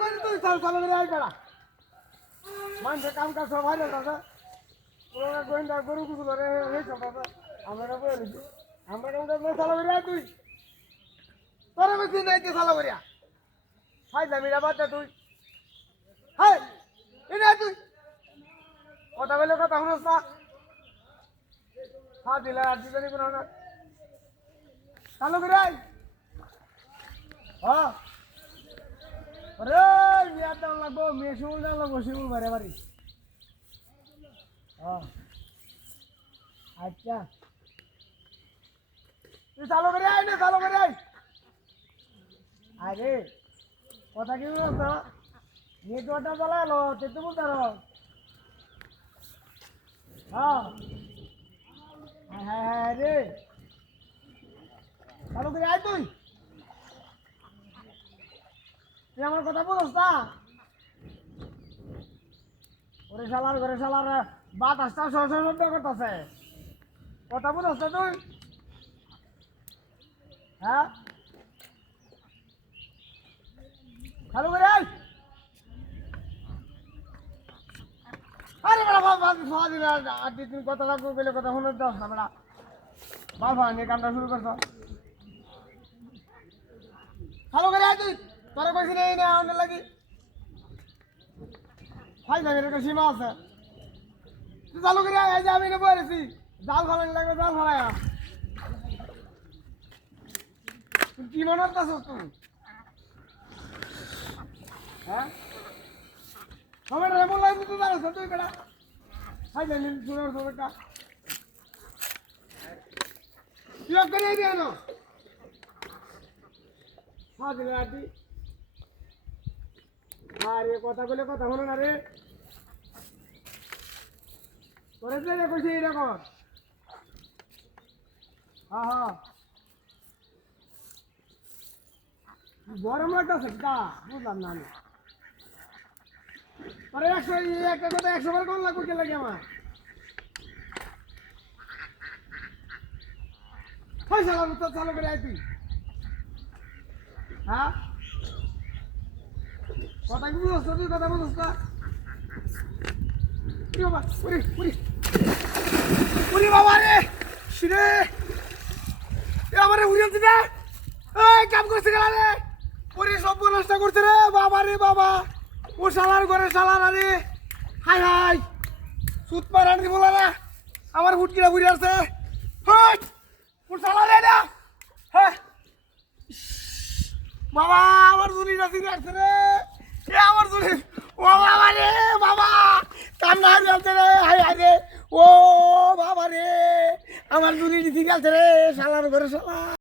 কই তুই চাল চালা করে আই বেড়া মানুষের কাম কাজ সব হারিয়ে যাচ্ছে ওরা গোয়েন্দা গরু কুকুর রে এই সব আমরা বলে দিছি আমরা কাম কাজ চালা করে আই তুই তোরা বেশি নাই তে চালা করে হাই জামিরা বাদ দে তুই হাই এনে তুই কথা বলে কথা শুনছ না হ্যাঁ দিলা আর দিদি কোনো না চালু করে আই হ্যাঁ আরে বিয়ার দাম লাগবো মেয়ে শিমুল দাম লাগবো শিমুল বারে বাড়ি হ্যাঁ আচ্ছা তুই চালু করে আয় না চালু করে আয় আরে কথা কি বলতো নেটওয়ার্কটা চালালো তেতে বলতে হ্যাঁ হ্যাঁ হ্যাঁ রে চালু করে আয় তুই তুই আমার কথা বলছ না ওরে শালার ঘরে শালার বাতাসটা শব্দ করতেছে কথা বলছ না তুই হ্যাঁ চালু করে আয় আরে বেড়া বাবা দিন আর দিন কথা লাগবে বলে কথা শুনে দাস না বেড়া বাবা নিয়ে কামটা শুরু করছ চালু করে আয় তুই তোরা কইছি নেই না আমাদের লাগি ভাই জানি একটা সীমা আছে তুই চালু করে আয় যে আমি নেবো আরেছি জাল ফালানি লাগবে জাল ফালাই তুই কি মনে হচ্ছিস তুই হ্যাঁ সবাই রেমন লাইন তুই জানিস তুই বেড়া ভাই জানি শুনার সবাইটা তুই করে দিয়ে না হ্যাঁ দিলে আটি আরে কথা বলে কথা হলো না রে তোরে যে কইছি এটা কর হ্যাঁ হ্যাঁ গরম লাগতেছে তা বুঝলাম না আমি তোরে 100 একটা কথা 100 বার কোন লাগবে কে লাগে আমার পয়সা লাগবে তো চালু করে আই তুই হ্যাঁ কথা কি বুঝছ তুই কথা বুঝছ না বাবা ওরে ওরে ওরে বাবা রে শিরে এ আমারে উড়িয়ে দিতে এই কাম করতে গেল রে ওরে সব নষ্ট করতে রে বাবা রে বাবা ও শালার ঘরে শালার আরে হাই হাই সুত পারান দি বলা না আমার ফুটকিরা ঘুরে আসছে হট ও শালা রে না হ্যাঁ বাবা আমার জুনি নাতি আসছে রে এ আমার জুনি ও বাবা রে বাবা কান্না জ্বলছে রে হাই হাই রে ও বাবা রে আমার জুনি নিতে গেছে রে শালার ঘরে শালা